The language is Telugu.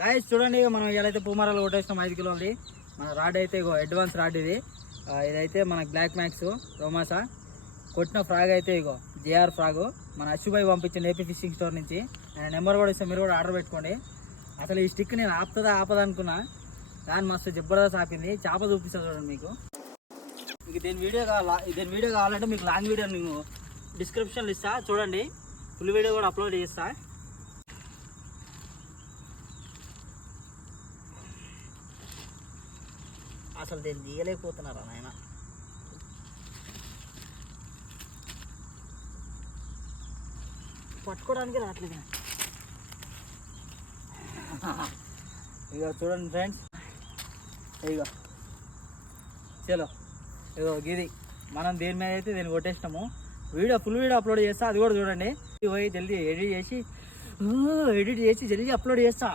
గాయస్ చూడండి, ఇక మనం ఇలాగైతే పూమారాలు కొట్టేస్తాం 5 కిలోలది. మన రాడ్ అయితే ఇగో అడ్వాన్స్ రాడ్ ఇది. ఇదైతే మన బ్లాక్ మ్యాక్స్ రోమాసా కొట్టిన ఫ్రాగ్ అయితే ఇగో జేఆర్ ఫ్రాగ్. మన అశుభాయ్ పంపించండి ఏపీ ఫిషింగ్ స్టోర్ నుంచి. ఆయన నెంబర్ కూడా ఇస్తే మీరు కూడా ఆర్డర్ పెట్టుకోండి. అసలు ఈ స్టిక్ నేను ఆపదా అనుకున్నా, కానీ మస్తు జబర్దస్త్ ఆపింది. చేప చూపిస్తా చూడండి మీకు. మీకు దీని వీడియో కావాలంటే మీకు లాంగ్ వీడియో నేను డిస్క్రిప్షన్లో ఇస్తా, చూడండి. ఫుల్ వీడియో కూడా అప్లోడ్ చేస్తా. అసలు దీన్ని తీయలేకపోతున్నారా నాయన. పట్టుకోవడానికి రావట్లేదు. ఇక చూడండి ఫ్రెండ్స్, ఇక చలో ఇగో గిది మనం దేని మీద అయితే దీన్ని కొట్టేసినాము. ఫుల్ వీడియో అప్లోడ్ చేస్తా, అది కూడా చూడండి. పోయి జల్దీ ఎడిట్ చేసి జల్దీ అప్లోడ్ చేస్తా.